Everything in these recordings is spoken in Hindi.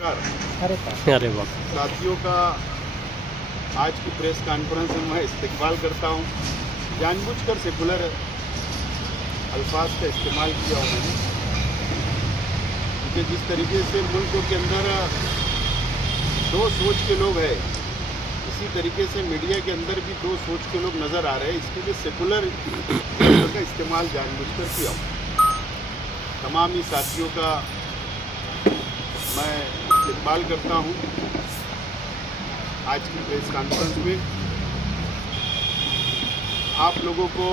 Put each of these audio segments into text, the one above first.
अरे वाह। साथियों का आज की प्रेस कॉन्फ्रेंस में मैं इस्तेकबाल करता हूँ। जानबूझकर सेकुलर अल्फाज का इस्तेमाल किया हूँ मैंने, क्योंकि जिस तरीके से मुल्क के अंदर दो सोच के लोग हैं, इसी तरीके से मीडिया के अंदर भी दो सोच के लोग नज़र आ रहे हैं। इसके लिए सेकुलर का इस्तेमाल जानबूझकर किया हूँ। तमाम ही साथियों का मैं इस्तेमाल करता हूँ आज की प्रेस कॉन्फ्रेंस में। आप लोगों को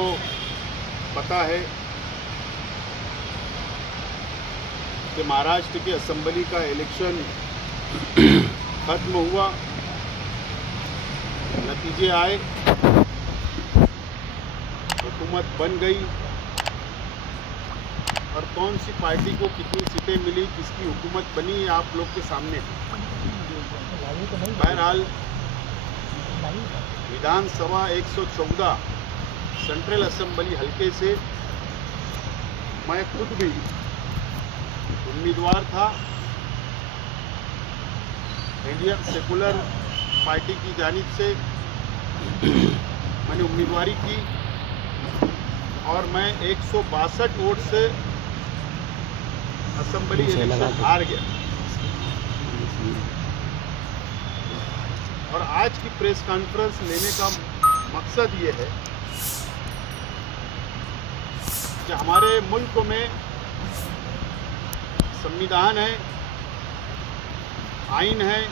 पता है कि महाराष्ट्र के असेंबली का इलेक्शन खत्म हुआ, नतीजे आए, हुकूमत बन गई और कौन सी पार्टी को कितनी सीटें मिली, किसकी हुकूमत बनी, आप लोग के सामने है। बहरहाल विधानसभा 114 सेंट्रल असेंबली हल्के से मैं खुद भी उम्मीदवार था। इंडियन सेकुलर पार्टी की जानिब से मैंने उम्मीदवारी की और मैं 162 वोट से असेंबली इलेक्शन हार गया। और आज की प्रेस कॉन्फ्रेंस लेने का मकसद ये है कि हमारे मुल्क में संविधान है, आइन है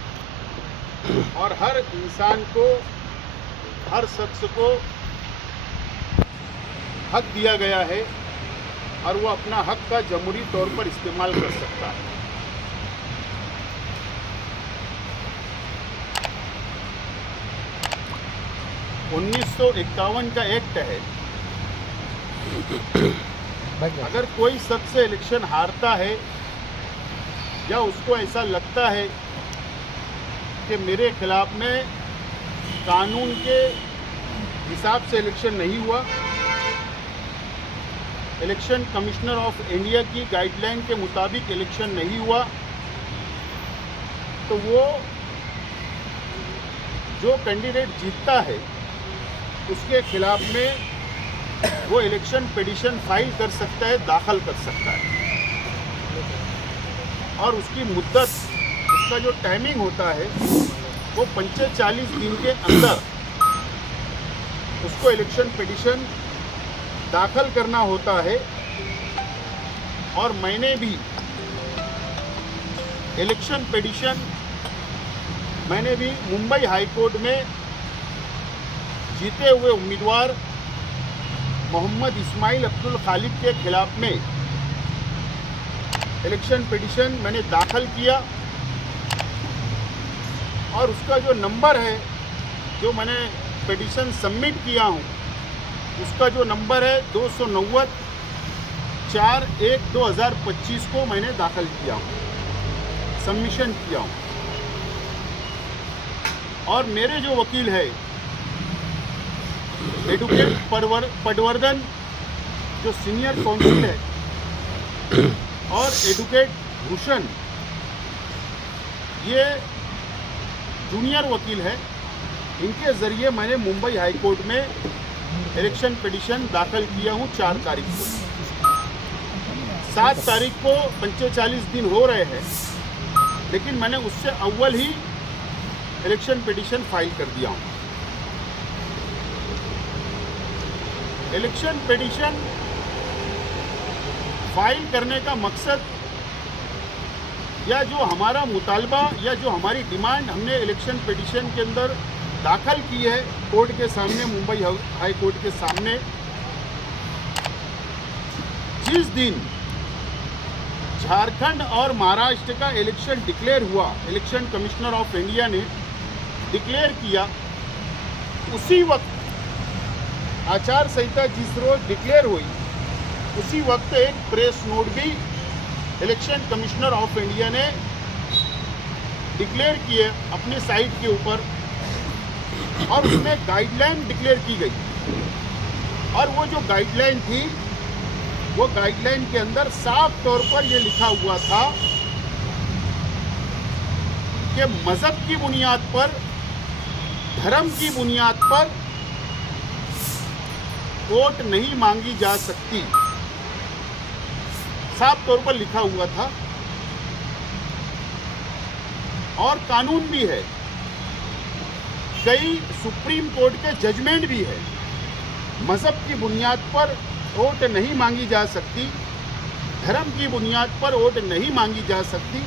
और हर इंसान को, हर शख्स को हक दिया गया है और वो अपना हक का जमहूरी तौर पर इस्तेमाल कर सकता है। (1951) का एक्ट है, अगर कोई शख्स इलेक्शन हारता है या उसको ऐसा लगता है कि मेरे खिलाफ में कानून के हिसाब से इलेक्शन नहीं हुआ, इलेक्शन कमिश्नर ऑफ इंडिया की गाइडलाइन के मुताबिक इलेक्शन नहीं हुआ, तो वो जो कैंडिडेट जीतता है उसके खिलाफ में वो इलेक्शन पिटीशन फाइल कर सकता है, दाखिल कर सकता है। और उसकी मुद्दत, उसका जो टाइमिंग होता है वो 45 दिन के अंदर उसको इलेक्शन पिटीशन दाखिल करना होता है। और मैंने भी election petition Mumbai high court में जीते हुए उम्मीदवार मोहम्मद इस्माइल अब्दुल खालिद के खिलाफ में इलेक्शन पिटीशन मैंने दाखिल किया और उसका जो नंबर है, जो मैंने पिटीशन सबमिट किया हूँ, उसका जो नंबर है 290/4/1/2025 को मैंने दाखिल किया हूँ, सबमिशन किया हूँ। और मेरे जो वकील है एडवोकेट पटवर्धन, जो सीनियर काउंसिल है, और एडवोकेट भूषण, ये जूनियर वकील है, इनके ज़रिए मैंने मुंबई हाई कोर्ट में इलेक्शन पिटीशन दाखिल किया हूँ 4 तारीख को। 7 तारीख को 45 दिन हो रहे हैं, लेकिन मैंने उससे अव्वल ही इलेक्शन पिटीशन फाइल कर दिया हूँ। इलेक्शन पिटीशन फाइल करने का मकसद, या जो हमारा मुतालबा या जो हमारी डिमांड हमने इलेक्शन पिटीशन के अंदर दाखिल की है कोर्ट के सामने, मुंबई हाई कोर्ट के सामने, जिस दिन झारखंड और महाराष्ट्र का इलेक्शन डिक्लेयर हुआ, इलेक्शन कमिश्नर ऑफ इंडिया ने डिक्लेयर किया, उसी वक्त आचार संहिता जिस रोज डिक्लेयर हुई, उसी वक्त एक प्रेस नोट भी इलेक्शन कमिश्नर ऑफ इंडिया ने डिक्लेयर किए अपने साइट के ऊपर, और उसमें गाइडलाइन डिक्लेयर की गई। और वो जो गाइडलाइन थी, वो गाइडलाइन के अंदर साफ तौर पर ये लिखा हुआ था कि मजहब की बुनियाद पर, धर्म की बुनियाद पर वोट नहीं मांगी जा सकती। साफ तौर पर लिखा हुआ था और कानून भी है, कई सुप्रीम कोर्ट के जजमेंट भी है। मजहब की बुनियाद पर वोट नहीं मांगी जा सकती, धर्म की बुनियाद पर वोट नहीं मांगी जा सकती।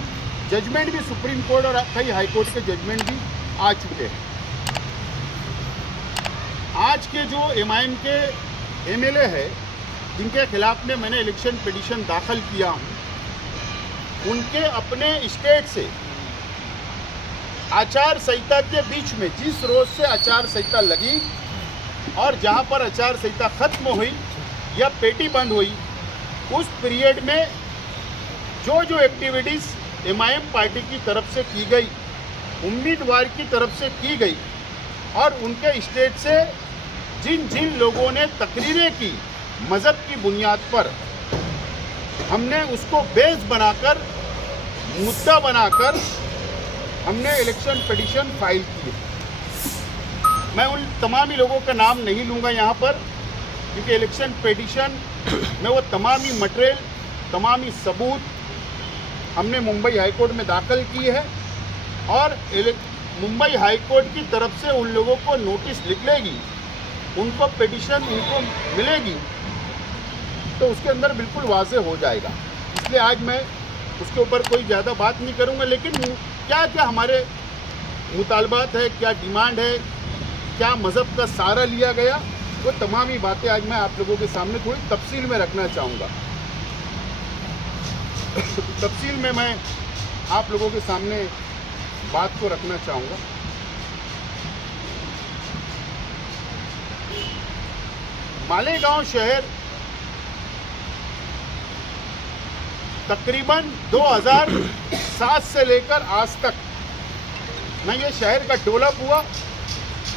जजमेंट भी सुप्रीम कोर्ट और कई हाई कोर्ट के जजमेंट भी आ चुके हैं। आज के जो एमआईएम के एमएलए है जिनके खिलाफ में मैंने इलेक्शन पिटीशन दाखिल किया हूं, उनके अपने स्टेट से आचार संहिता के बीच में, जिस रोज से आचार संहिता लगी और जहां पर आचार संहिता खत्म हुई या पेटी बंद हुई, उस पीरियड में जो एक्टिविटीज़ एमआईएम पार्टी की तरफ से की गई, उम्मीदवार की तरफ से की गई और उनके स्टेट से जिन जिन लोगों ने तकरीरें की मज़हब की बुनियाद पर, हमने उसको बेस बनाकर, मुद्दा बनाकर हमने इलेक्शन पिटीशन फाइल की। मैं उन तमाम ही लोगों का नाम नहीं लूँगा यहाँ पर, क्योंकि इलेक्शन पिटीशन में वो तमामी मटेरियल, तमामी सबूत हमने मुंबई हाई कोर्ट में दाखिल की है और मुंबई हाई कोर्ट की तरफ से उन लोगों को नोटिस निकलेगी, उनको पिटीशन उनको मिलेगी तो उसके अंदर बिल्कुल वाज़ेह हो जाएगा। इसलिए आज मैं उसके ऊपर कोई ज़्यादा बात नहीं करूँगा, लेकिन क्या क्या हमारे मुतालबात है, क्या डिमांड है, क्या मज़हब का सहारा लिया गया, वो तमाम ही बातें आज मैं आप लोगों के सामने थोड़ी तफसील में रखना चाहूँगा। तफसील में मैं आप लोगों के सामने बात को रखना चाहूँगा। मालेगांव शहर तकरीबन 2007 से लेकर आज तक न ये शहर का डेवलप हुआ,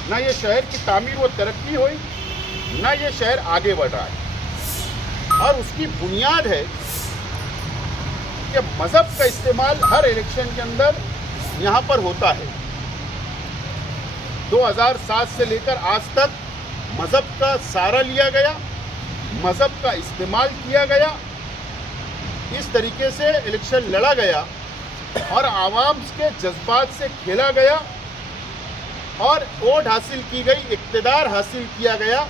न ये शहर की तामीर व तरक्की हुई, न ये शहर आगे बढ़ रहा है। और उसकी बुनियाद है कि मज़हब का इस्तेमाल हर इलेक्शन के अंदर यहाँ पर होता है। 2007 से लेकर आज तक मज़हब का सहारा लिया गया, मज़हब का इस्तेमाल किया गया, इस तरीके से इलेक्शन लड़ा गया और आवाम के जज्बात से खेला गया और वोट हासिल की गई, इक़्तिदार हासिल किया गया,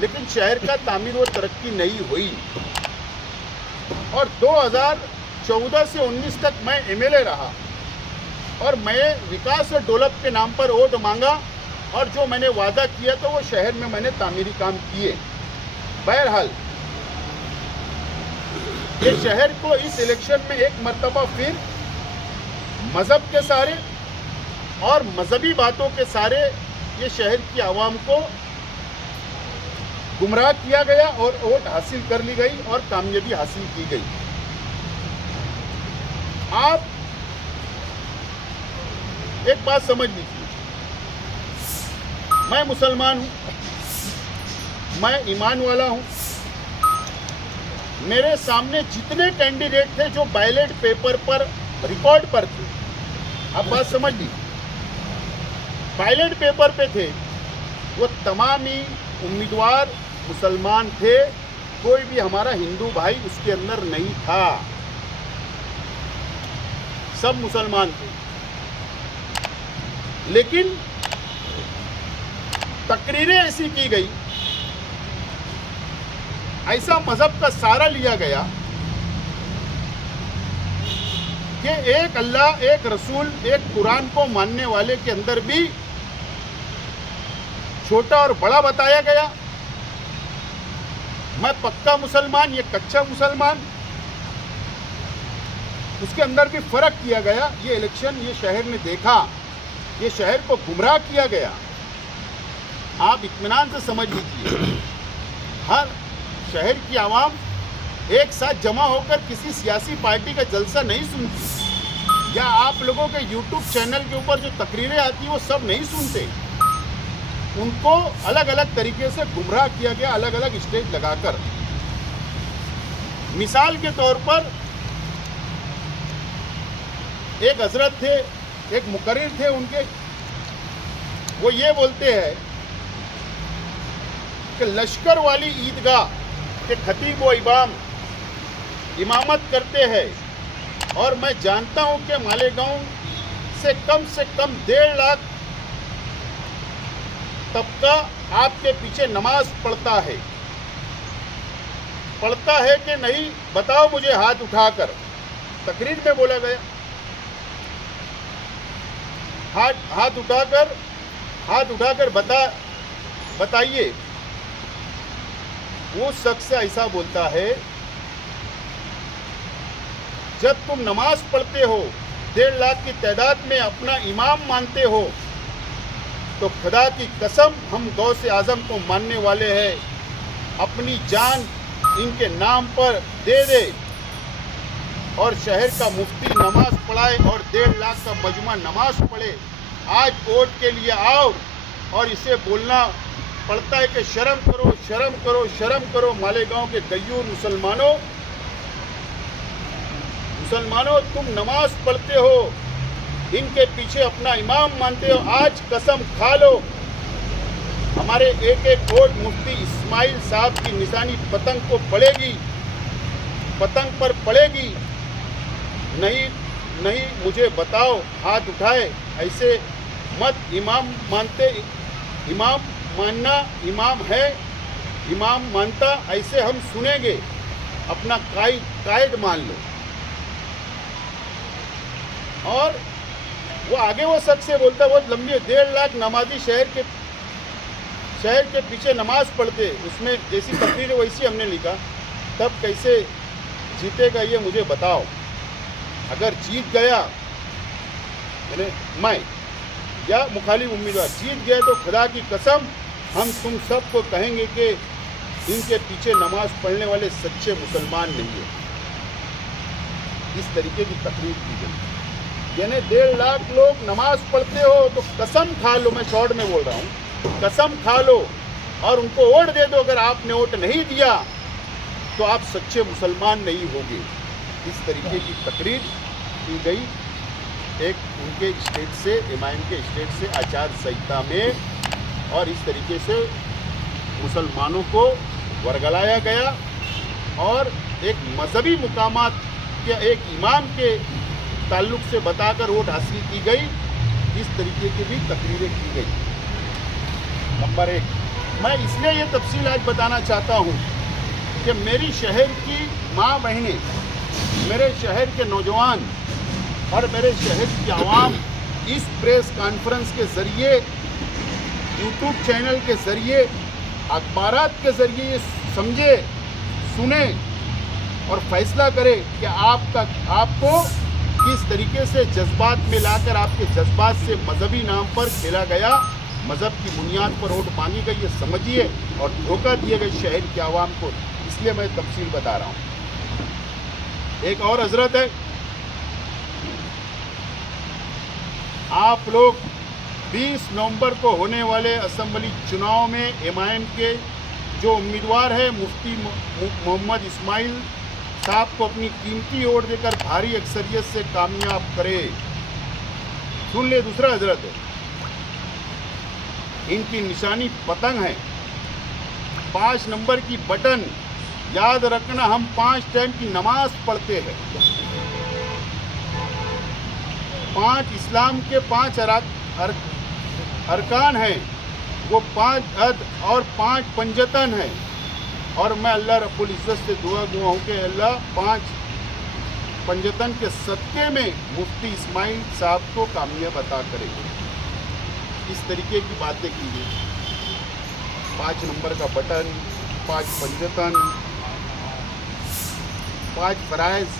लेकिन शहर का तामीर व तरक्की नहीं हुई। और 2014 से 19 तक मैं एमएलए रहा और मैं विकास और डेवलप के नाम पर वोट मांगा और जो मैंने वादा किया तो वो शहर में मैंने तामीरी काम किए। बहरहाल ये शहर को इस इलेक्शन में एक मर्तबा फिर मज़हब के सारे और मजहबी बातों के सारे ये शहर की आवाम को गुमराह किया गया और वोट हासिल कर ली गई और कामयाबी हासिल की गई। आप एक बात समझ लीजिए, मैं मुसलमान हूं, मैं ईमान वाला हूं। मेरे सामने जितने कैंडिडेट थे जो बैलेट पेपर पर रिकॉर्ड पर थे, आप बात समझ लीजिए, बैलेट पेपर पे थे, वो तमाम ही उम्मीदवार मुसलमान थे। कोई भी हमारा हिंदू भाई उसके अंदर नहीं था, सब मुसलमान थे। लेकिन तकरीरें ऐसी की गई, ऐसा मजहब का सहारा लिया गया कि एक अल्लाह, एक रसूल, एक कुरान को मानने वाले के अंदर भी छोटा और बड़ा बताया गया। मैं पक्का मुसलमान, ये कच्चा मुसलमान, उसके अंदर भी फर्क किया गया। ये इलेक्शन ये शहर ने देखा, ये शहर को गुमराह किया गया। आप इत्मीनान से समझ लीजिए, हर शहर की आवाम एक साथ जमा होकर किसी सियासी पार्टी का जलसा नहीं सुनती, या आप लोगों के YouTube चैनल के ऊपर जो तकरीरें आती हैं वो सब नहीं सुनते। उनको अलग अलग तरीके से गुमराह किया गया, अलग अलग स्टेज लगाकर। मिसाल के तौर पर एक हजरत थे एक मुकर्रिर थे उनके, वो ये बोलते हैं कि लश्कर वाली ईदगाह के खतीब व इमाम इमामत करते हैं और मैं जानता हूं कि मालेगांव से कम 1.5 लाख तबका आपके पीछे नमाज पढ़ता है कि नहीं, बताओ मुझे हाथ उठाकर। तकरीर में बोला गया, हाथ उठाकर बताइए। वो शख्स ऐसा बोलता है, जब तुम नमाज पढ़ते हो, 1.5 लाख की तादाद में अपना इमाम मानते हो, तो खुदा की कसम हम गौसे आजम को मानने वाले हैं, अपनी जान इनके नाम पर दे दे और शहर का मुफ्ती नमाज पढ़ाए और 1.5 लाख का मजमा नमाज पढ़े। आज वोट के लिए आओ और इसे बोलना पड़ता है कि शर्म करो, शर्म करो, शर्म करो। मालेगांव के गयूर मुसलमानों, तुम नमाज पढ़ते हो, इनके पीछे अपना इमाम मानते हो, आज कसम खा लो हमारे एक वोट मुफ्ती इस्माइल साहब की निशानी पतंग को पड़ेगी, पतंग पर पड़ेगी। नहीं मुझे बताओ, हाथ उठाए। ऐसे मत इमाम मानते, इमाम मानना इमाम है, इमाम मानता ऐसे हम सुनेंगे, अपना कायद मान लो। और वो आगे वो शख्स से बोलता, बहुत लंबी, 1.5 लाख नमाजी शहर के पीछे नमाज पढ़ते, उसमें जैसी तकरीर है वैसी हमने लिखा, तब कैसे जीतेगा ये मुझे बताओ। अगर जीत गया मैं या मुखालिफ उम्मीदवार जीत गए तो खुदा की कसम हम तुम सबको कहेंगे कि इनके पीछे नमाज पढ़ने वाले सच्चे मुसलमान नहीं है। इस तरीके की तकरीर की गई। यानी 1.5 लाख लोग नमाज पढ़ते हो तो कसम खा लो, मैं शॉर्ट में बोल रहा हूँ, कसम खा लो और उनको वोट दे दो। अगर आपने वोट नहीं दिया तो आप सच्चे मुसलमान नहीं होंगे। इस तरीके की तकरीर की गई एक उनके स्टेट से, इमाम के स्टेट से आचार संहिता में, और इस तरीके से मुसलमानों को वर्गलाया गया और एक मजहबी मुकामात के एक इमाम के ताल्लुक से बताकर वोट हासिल की गई। इस तरीके की भी तकरीरें की गई। नंबर 1, मैं इसलिए ये तफसील आज बताना चाहता हूँ कि मेरी शहर की माँ बहनें, मेरे शहर के नौजवान और मेरे शहर की आवाम इस प्रेस कॉन्फ्रेंस के ज़रिए, यूट्यूब चैनल के ज़रिए, अखबारात के ज़रिए ये समझे, सुने और फैसला करे कि आपको किस तरीके से जज्बात में लाकर आपके जज्बात से मजहबी नाम पर खेला गया, मज़हब की बुनियाद पर वोट मांगी गई, ये समझिए और धोखा दिए गए शहर की आवाम को। इसलिए मैं तफसील बता रहा हूँ। एक और हजरत है, आप लोग 20 नवंबर को होने वाले असेंबली चुनाव में एमआईएम के जो उम्मीदवार है मुफ्ती मोहम्मद इस्माइल साहब को अपनी कीमती वोट देकर भारी अक्सरियत से कामयाब करे। सुन ले, दूसरा हजरत है, इनकी निशानी पतंग है, 5 नंबर की बटन। याद रखना, हम 5 टाइम की नमाज पढ़ते हैं। 5 इस्लाम के 5 अरकान हैं, वो 5 अद और 5 पंजतन हैं। और मैं अल्लाह रब्बुल इज़्ज़त से दुआ हूँ कि अल्लाह 5 पंजतन के सदक़े में मुफ्ती इस्माइल साहब को कामयाब अता करेंगे। इस तरीके की बातें की गई। 5 नंबर का बटन, 5 पंजतन, 5 फ़राइज़,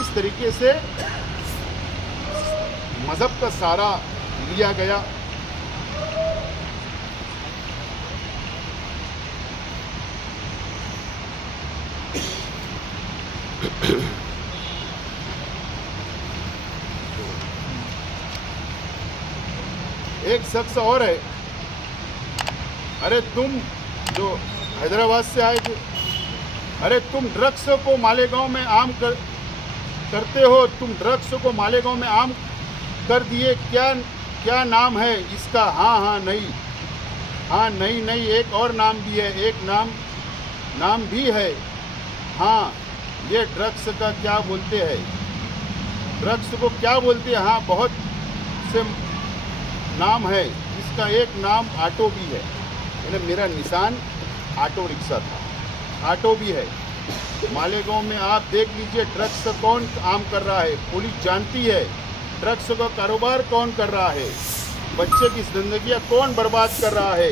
इस तरीके से मज़हब का सारा लिया गया। एक शख्स और है, अरे तुम जो हैदराबाद से आए थे, अरे तुम ड्रग्स को मालेगांव में आम करते हो, तुम ड्रग्स को मालेगांव में आम कर दिए। क्या क्या नाम है इसका? हाँ हाँ नहीं, हाँ नहीं नहीं, एक और नाम भी है, एक नाम भी है। हाँ, ये ड्रग्स का क्या बोलते हैं, ड्रग्स को क्या बोलते हैं? हाँ, बहुत से नाम है इसका, एक नाम ऑटो भी है। यानी मेरा निशान ऑटो रिक्शा था, ऑटो भी है। मालेगांव में आप देख लीजिए, ड्रग्स कौन आम कर रहा है, पुलिस जानती है। ड्रग्स का कारोबार कौन कर रहा है, बच्चे की जिंदगी कौन बर्बाद कर रहा है,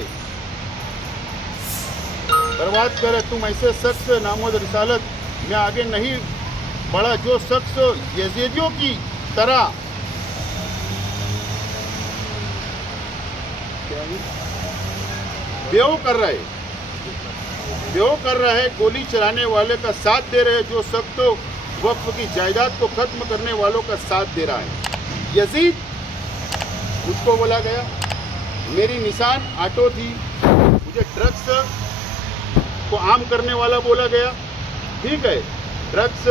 बर्बाद करे। तुम ऐसे शख्स नामोद रिसालत में आगे नहीं बढ़ा, जो शख्स यजीदियों की तरह बेव कर रहे, बेव कर रहा है, गोली चलाने वाले का साथ दे रहे, जो शख्स तो वक्फ की जायदाद को खत्म करने वालों का साथ दे रहा है। यजीद मुझको बोला गया, मेरी निशान ऑटो थी, मुझे ड्रग्स को आम करने वाला बोला गया। ठीक है, ड्रग्स,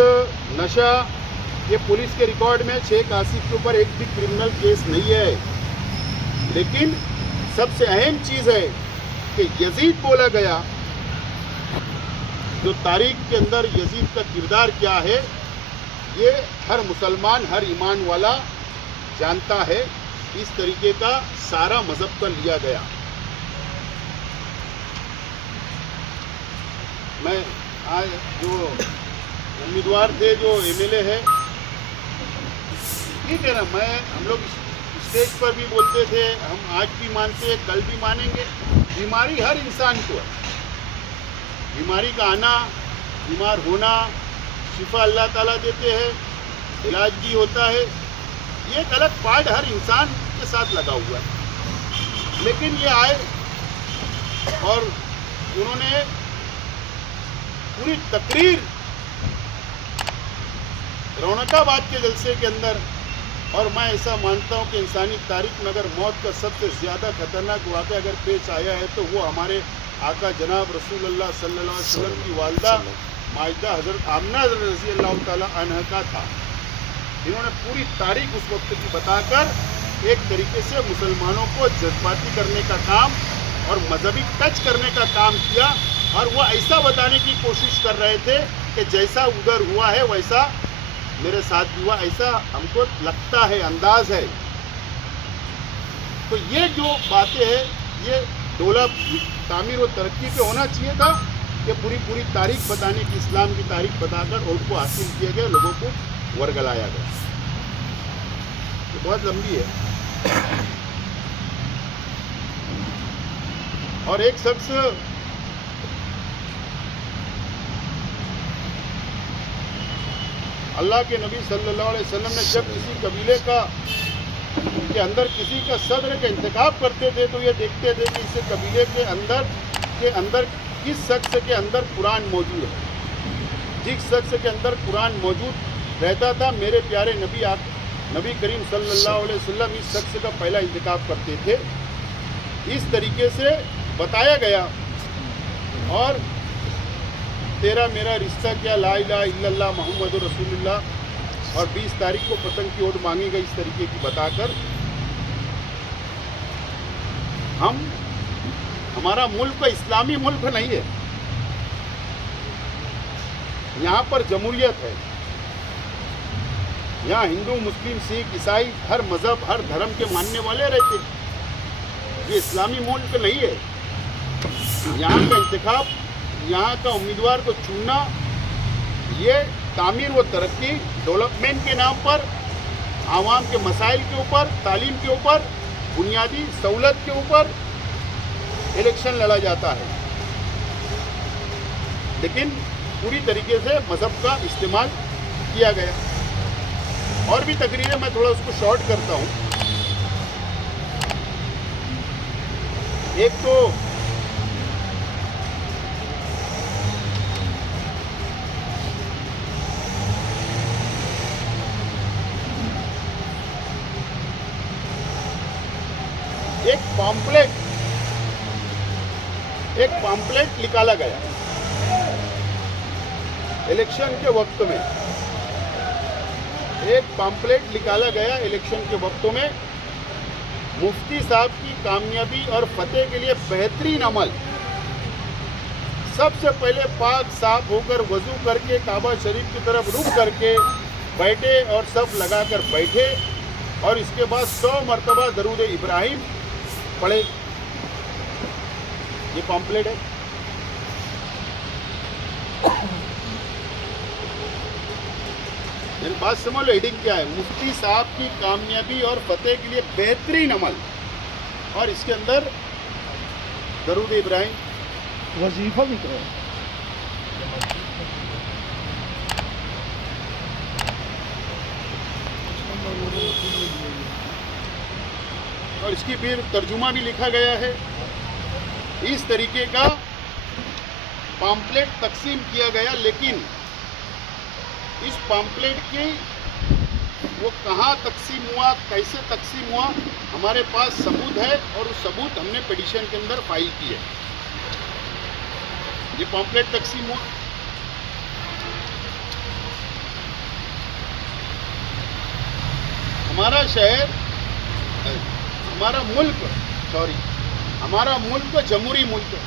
नशा, ये पुलिस के रिकॉर्ड में शेख आसिफ के ऊपर एक भी क्रिमिनल केस नहीं है। लेकिन सबसे अहम चीज़ है कि यजीद बोला गया, जो तारीख के अंदर यजीद का किरदार क्या है, ये हर मुसलमान, हर ईमान वाला जानता है। इस तरीके का सारा मजहब का लिया गया। मैं आज जो उम्मीदवार थे, जो एमएलए है, ठीक है ना, हम लोग स्टेज पर भी बोलते थे, हम आज भी मानते हैं, कल भी मानेंगे। बीमारी हर इंसान को है, बीमारी का आना, बीमार होना, शिफा अल्लाह ताला देते हैं, इलाज भी होता है। ये एक अलग पार्ट हर इंसान के साथ लगा हुआ है। लेकिन ये आए और उन्होंने पूरी तकरीर रौनकाबाद के जलसे के अंदर, और मैं ऐसा मानता हूँ कि इंसानी तारीख में अगर मौत का सबसे ज़्यादा खतरनाक वाक़या अगर पेश आया है तो वो हमारे आका जनाब रसूलुल्लाह सल्लल्लाहु अलैहि वसल्लम की वालिदा माजिदा हज़रत आमना रज़ी अल्लाह ताला अन्हा का था। इन्होंने पूरी तारीख उस वक्त की बताकर एक तरीके से मुसलमानों को जज्बाती करने का काम और मजहबी टच करने का काम किया, और वो ऐसा बताने की कोशिश कर रहे थे कि जैसा उधर हुआ है वैसा मेरे साथ भी हुआ, ऐसा हमको लगता है, अंदाज है। तो ये जो बातें हैं, ये डेवलप, तामीर और तरक्की पे होना चाहिए था कि पूरी तारीख बताने की, इस्लाम की तारीख बताकर उनको हासिल किया गया, लोगों को वर्गलाया गया। ये बहुत लंबी है। और एक शख्स अल्लाह के नबी सल्लल्लाहु अलैहि वसल्लम ने जब किसी कबीले के अंदर किसी का सदर का इंतखाब करते थे तो ये देखते थे कि इस कबीले के अंदर किस शख्स के अंदर कुरान मौजूद है। जिस शख्स के अंदर कुरान मौजूद रहता था, मेरे प्यारे नबी करीम सल्लल्लाहु अलैहि वसल्लम इस शख्स का पहला इंतखाब करते थे। इस तरीके से बताया गया। और तेरा मेरा रिश्ता क्या, ला इलाहा इल्लल्लाह मुहम्मदुर रसूलुल्लाह, और 20 तारीख को पतंग की ओट मांगी गई, इस तरीके की बताकर हमारा मुल्क इस्लामी मुल्क नहीं है। यहाँ पर जमहूरियत है, यहाँ हिंदू, मुस्लिम, सिख, ईसाई, हर मज़हब, हर धर्म के मानने वाले रहते हैं। ये इस्लामी मुल्क नहीं है। यहाँ का इंतखाब, यहाँ का उम्मीदवार को चुनना, ये तामीर व तरक्की, डेवलपमेंट के नाम पर, आवाम के मसाइल के ऊपर, तालीम के ऊपर, बुनियादी सहूलत के ऊपर इलेक्शन लड़ा जाता है। लेकिन पूरी तरीके से मज़हब का इस्तेमाल किया गया। और भी तकरीरें, मैं थोड़ा उसको शॉर्ट करता हूँ। एक तो एक पॉम्पलेट निकाला गया इलेक्शन के वक्त में। एक पम्पलेट निकाला गया इलेक्शन के वक्तों में, मुफ्ती साहब की कामयाबी और फतेह के लिए बेहतरीन अमल। सबसे पहले पाक साफ होकर वजू करके काबा शरीफ की तरफ रुख करके बैठे और सब लगाकर बैठे और इसके बाद 100 मरतबा दरूद इब्राहिम पढ़े। ये पम्पलेट है। बात समझ लो, हेडिंग क्या है? मुफ्ती साहब की कामयाबी और फतेह के लिए बेहतरीन अमल, और इसके अंदर दरूद इब्राहिम वजीफा भी करो। और इसकी फिर तर्जुमा भी लिखा गया है। इस तरीके का पम्पलेट तकसीम किया गया, लेकिन इस पम्पलेट की वो कहाँ तकसीम हुआ, कैसे तकसीम हुआ, हमारे पास सबूत है और उस सबूत हमने पिटीशन के अंदर फाइल की है। ये पम्पलेट तकसीम हुआ। हमारा शहर, हमारा मुल्क, हमारा मुल्क जमहूरी मुल्क है।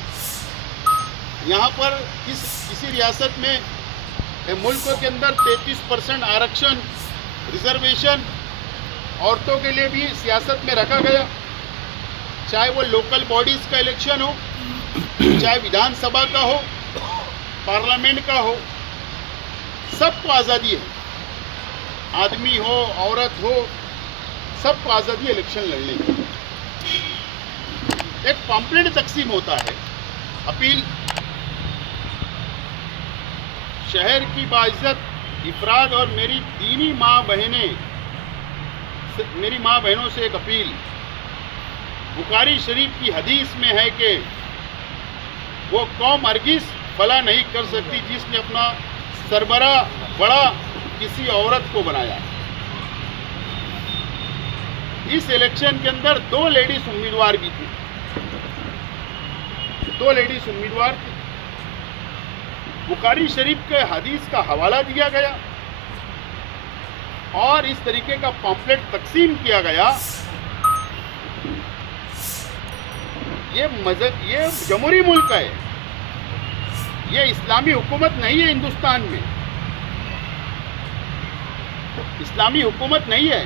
यहाँ पर किसी रियासत में मुल्क के अंदर 33% आरक्षण, रिजर्वेशन औरतों के लिए भी सियासत में रखा गया। चाहे वो लोकल बॉडीज का इलेक्शन हो, चाहे विधानसभा का हो, पार्लियामेंट का हो, सबको आज़ादी है। आदमी हो, औरत हो, सबको आज़ादी इलेक्शन लड़ने की। एक पम्पलेट तकसीम होता है, अपील। शहर की बाइज्जत इफराद और मेरी दीनी मेरी माँ बहनों से एक अपील। बुखारी शरीफ की हदीस में है कि वो कौम हरगिज़ भला नहीं कर सकती जिसने अपना सरबरा बड़ा किसी औरत को बनाया। इस इलेक्शन के अंदर 2 लेडीज उम्मीदवार भी थी, 2 लेडीज उम्मीदवार थी। बुखारी शरीफ के हदीस का हवाला दिया गया और इस तरीके का पम्पलेट तकसीम किया गया। ये जमहूरी मुल्क है, ये इस्लामी हुकूमत नहीं है। हिंदुस्तान में इस्लामी हुकूमत नहीं है,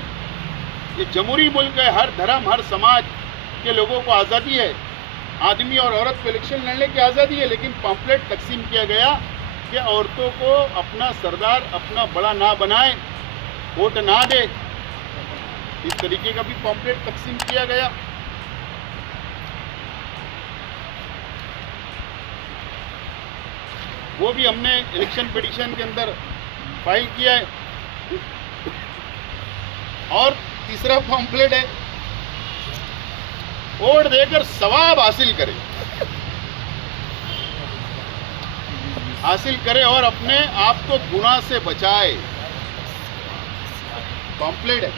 ये जमहूरी मुल्क है। हर धर्म, हर समाज के लोगों को आज़ादी है। आदमी और औरत को इलेक्शन लड़ने की आज़ादी है, लेकिन पम्पलेट तकसीम किया गया कि औरतों को अपना सरदार, अपना बड़ा ना बनाए, वोट ना दे। इस तरीके का भी पम्पलेट तकसीम किया गया। वो भी हमने इलेक्शन पिटीशन के अंदर फाइल किया है। और तीसरा पम्पलेट है, वोट देकर सवाब हासिल करे और अपने आप को गुनाह से बचाए। पम्पलेट है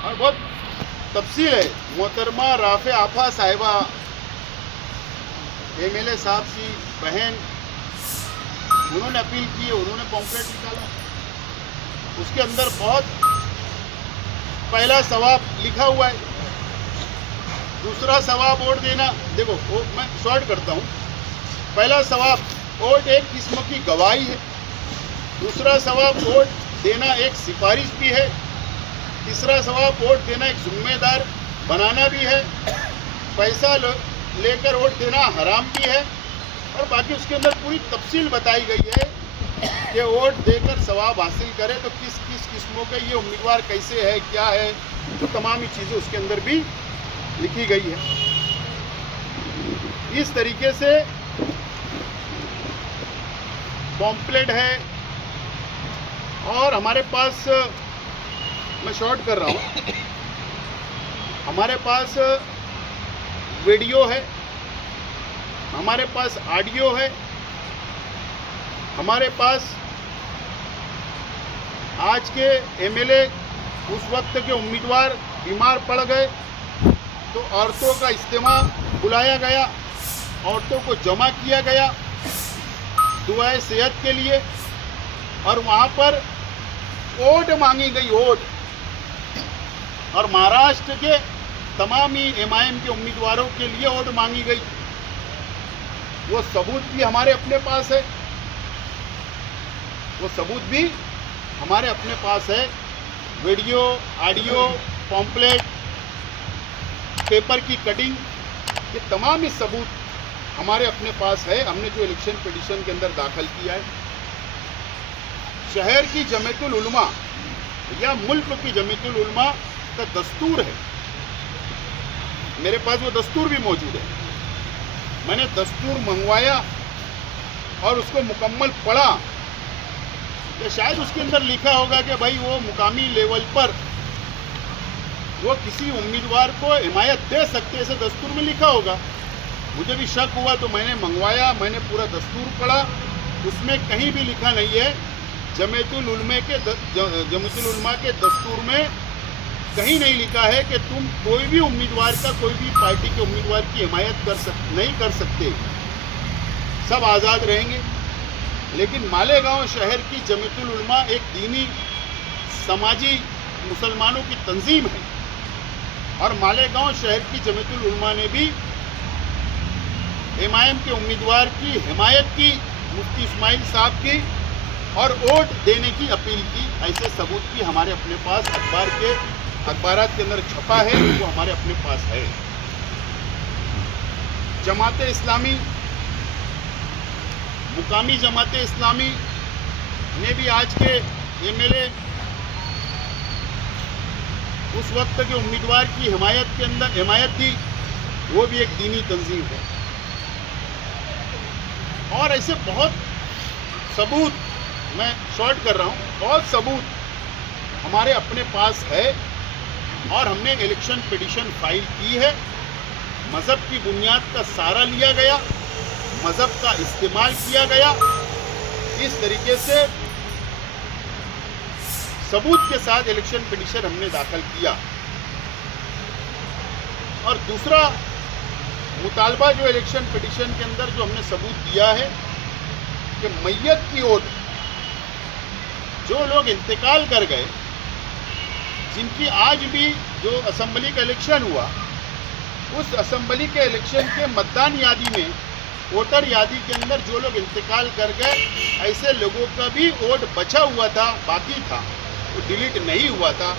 और बहुत तफसील है। मोहतरमा राफे आफा साहिबा, MLA साहब की बहन, उन्होंने अपील की, उन्होंने पम्पलेट निकाला। उसके अंदर बहुत पहला सवाब लिखा हुआ है। दूसरा सवाब वोट देना, देखो वो मैं शॉर्ट करता हूँ। पहला सवाब, वोट एक किस्म की गवाही है। दूसरा सवाब, वोट देना एक सिफारिश भी है। तीसरा सवाब, वोट देना एक जिम्मेदार बनाना भी है। पैसा लेकर वोट देना हराम भी है। और बाकी उसके अंदर पूरी तफसील बताई गई है कि वोट देकर सवाब हासिल करे तो किस किस किस्मों के ये उम्मीदवार कैसे है, क्या है, तो तमाम ही चीज़ें उसके अंदर भी लिखी गई है। इस तरीके से पॉम्पलेट है। और हमारे पास, मैं शॉर्ट कर रहा हूँ, हमारे पास वीडियो है, हमारे पास ऑडियो है, हमारे पास आज के MLA उस वक्त के उम्मीदवार बीमार पड़ गए तो औरतों का इज्तिमा बुलाया गया, औरतों को जमा किया गया दुआए सेहत के लिए। और वहाँ पर वोट मांगी गई, वोट। और महाराष्ट्र के तमाम ही एमआईएम के उम्मीदवारों के लिए वोट मांगी गई। वो सबूत भी हमारे अपने पास है, वो सबूत भी हमारे अपने पास है। वीडियो, ऑडियो, पॉम्पलेट, पेपर की कटिंग, ये तमाम ही सबूत हमारे अपने पास है। हमने जो इलेक्शन पिटीशन के अंदर दाखिल किया है, शहर की जमीयतुल उलमा या मुल्क की जमीयतुल उलमा का दस्तूर है, मेरे पास वो दस्तूर भी मौजूद है। मैंने दस्तूर मंगवाया और उसको मुकम्मल पढ़ा, तो शायद उसके अंदर लिखा होगा कि भाई वो मुकामी लेवल पर वो किसी उम्मीदवार को हिमायत दे सकते, ऐसे दस्तूर में लिखा होगा। मुझे भी शक हुआ तो मैंने मंगवाया, मैंने पूरा दस्तूर पढ़ा, उसमें कहीं भी लिखा नहीं है, जमीयतुल उलमा के दस्तूर में कहीं नहीं लिखा है कि तुम कोई भी उम्मीदवार का, कोई भी पार्टी के उम्मीदवार की हिमायत नहीं कर सकते, सब आज़ाद रहेंगे। लेकिन मालेगांव शहर की जमीयतुल उलमा एक दीनी समाजी मुसलमानों की तंजीम है, और मालेगांव शहर की जमीयतुल उलमा ने भी एमआईएम के उम्मीदवार की हिमायत की, मुफ्ती इस्माइल साहब की, और वोट देने की अपील की। ऐसे सबूत भी हमारे अपने पास अखबारात के अंदर छपा है, वो हमारे अपने पास है। जमाते इस्लामी, मुकामी जमाते इस्लामी ने भी आज के एमएलए उस वक्त के उम्मीदवार की हिमायत दी, वो भी एक दीनी तंजीम है। और ऐसे बहुत सबूत, मैं शॉर्ट कर रहा हूँ, बहुत सबूत हमारे अपने पास है। और हमने इलेक्शन पिटीशन फाइल की है। मज़हब की बुनियाद का सहारा लिया गया, मज़हब का इस्तेमाल किया गया, इस तरीके से सबूत के साथ इलेक्शन पिटीशन हमने दाखिल किया। और दूसरा मुतालबा जो इलेक्शन पिटीशन के अंदर जो हमने सबूत दिया है कि मैयत की वोट, जो लोग इंतकाल कर गए, जिनकी आज भी जो असेंबली का इलेक्शन हुआ, उस असेंबली के इलेक्शन के मतदान यादी में, वोटर यादी के अंदर जो लोग इंतकाल कर गए, ऐसे लोगों का भी वोट बचा हुआ था, बाकी था, वो डिलीट नहीं हुआ था,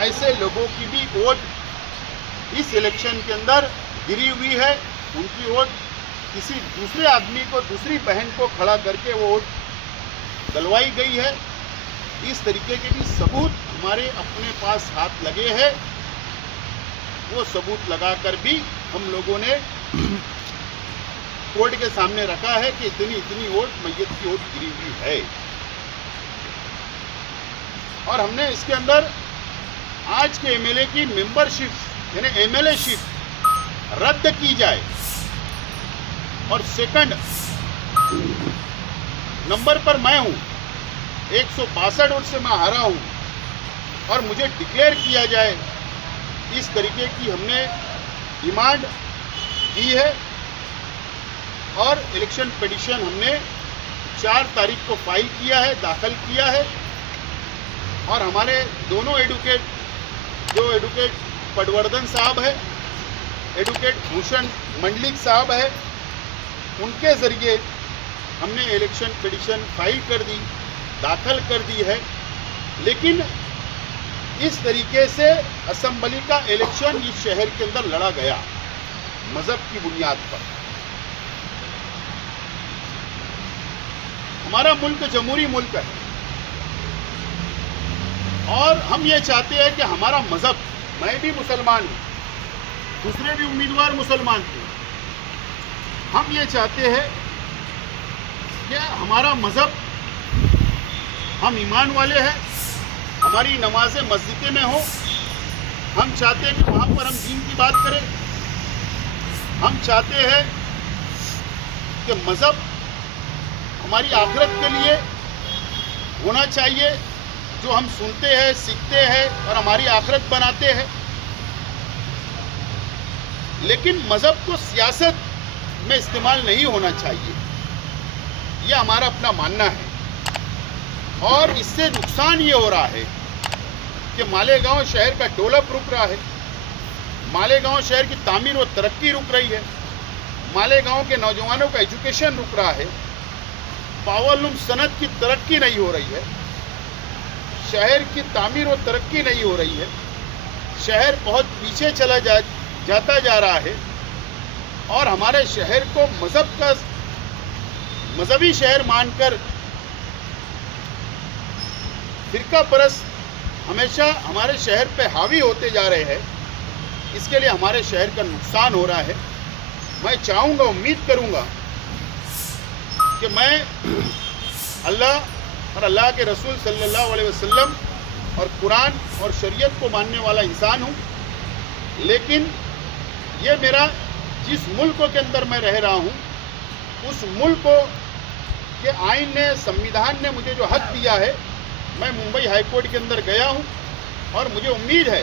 ऐसे लोगों की भी वोट इस इलेक्शन के अंदर गिरी हुई है। उनकी वोट किसी दूसरे आदमी को, दूसरी बहन को खड़ा करके वो वोट डलवाई गई है। इस तरीके के भी सबूत हमारे अपने पास हाथ लगे हैं। वो सबूत लगाकर भी हम लोगों ने कोर्ट के सामने रखा है कि इतनी वोट, मैयत की वोट गिरी हुई है। और हमने इसके अंदर आज के एमएलए की मेंबरशिप यानी एमएलएशिप रद्द की जाए, और सेकंड नंबर पर मैं हूं, 162 वोट से मैं हारा हूं, और मुझे डिक्लेयर किया जाए, इस तरीके की हमने डिमांड की है। और इलेक्शन पिटीशन हमने 4 तारीख को फाइल किया है, दाखिल किया है। और हमारे दोनों एडवोकेट, जो एडवोकेट पटवर्धन साहब है, एडवोकेट भूषण मंडलिक साहब है, उनके ज़रिए हमने इलेक्शन पिटीशन फाइल कर दी, दाखिल कर दी है। लेकिन इस तरीके से असेंबली का इलेक्शन इस शहर के अंदर लड़ा गया मजहब की बुनियाद पर। हमारा मुल्क जमहूरी मुल्क है, और हम ये चाहते हैं कि हमारा मजहब, मैं भी मुसलमान हूँ, दूसरे भी उम्मीदवार मुसलमान थे, हम ये चाहते हैं कि हमारा मजहब, हम ईमान वाले हैं, हमारी नमाजें मस्जिद में हो। हम चाहते हैं कि वहाँ पर हम दीन की बात करें। हम चाहते हैं कि मजहब हमारी आखिरत के लिए होना चाहिए, जो हम सुनते हैं, सीखते हैं और हमारी आखिरत बनाते हैं। लेकिन मजहब को सियासत में इस्तेमाल नहीं होना चाहिए, यह हमारा अपना मानना है। और इससे नुकसान ये हो रहा है कि मालेगांव शहर का डेवलप रुक रहा है, मालेगांव शहर की तामीर व तरक्की रुक रही है, मालेगांव के नौजवानों का एजुकेशन रुक रहा है, पावरलूम सनत की तरक्की नहीं हो रही है, शहर की तामीर व तरक्की नहीं हो रही है, शहर बहुत पीछे चला जाता जा रहा है और हमारे शहर को मजहबी शहर मानकर फिरका परस्त हमेशा हमारे शहर पे हावी होते जा रहे हैं। इसके लिए हमारे शहर का नुकसान हो रहा है। मैं चाहूँगा, उम्मीद करूँगा कि मैं अल्लाह और अल्लाह के रसूल सल्लल्लाहु अलैहि वसल्लम और कुरान और शरीयत को मानने वाला इंसान हूँ, लेकिन ये मेरा जिस मुल्क के अंदर मैं रह रहा हूँ उस मुल्क के आईन ने, संविधान ने मुझे जो हक दिया है, मैं मुंबई हाई कोर्ट के अंदर गया हूँ और मुझे उम्मीद है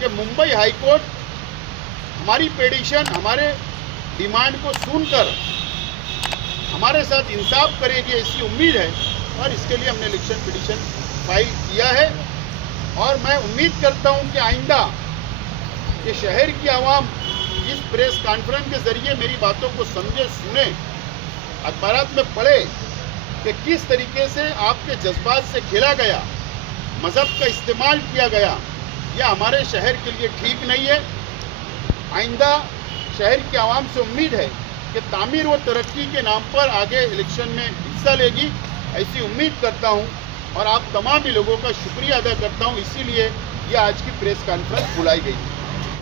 कि मुंबई हाई कोर्ट हमारी पिटीशन, हमारे डिमांड को सुनकर हमारे साथ इंसाफ करेगी, ऐसी उम्मीद है और इसके लिए हमने इलेक्शन पिटीशन फाइल किया है। और मैं उम्मीद करता हूं कि आइंदा ये शहर की आवाम इस प्रेस कॉन्फ्रेंस के जरिए मेरी बातों को समझे, सुने, अखबारात में पढ़े कि किस तरीके से आपके जज्बात से खेला गया, मज़हब का इस्तेमाल किया गया, यह हमारे शहर के लिए ठीक नहीं है। आइंदा शहर की आवाम से उम्मीद है कि तामीर व तरक्की के नाम पर आगे इलेक्शन में हिस्सा लेगी, ऐसी उम्मीद करता हूं और आप तमाम ही लोगों का शुक्रिया अदा करता हूं। इसीलिए यह आज की प्रेस कॉन्फ्रेंस बुलाई गई है।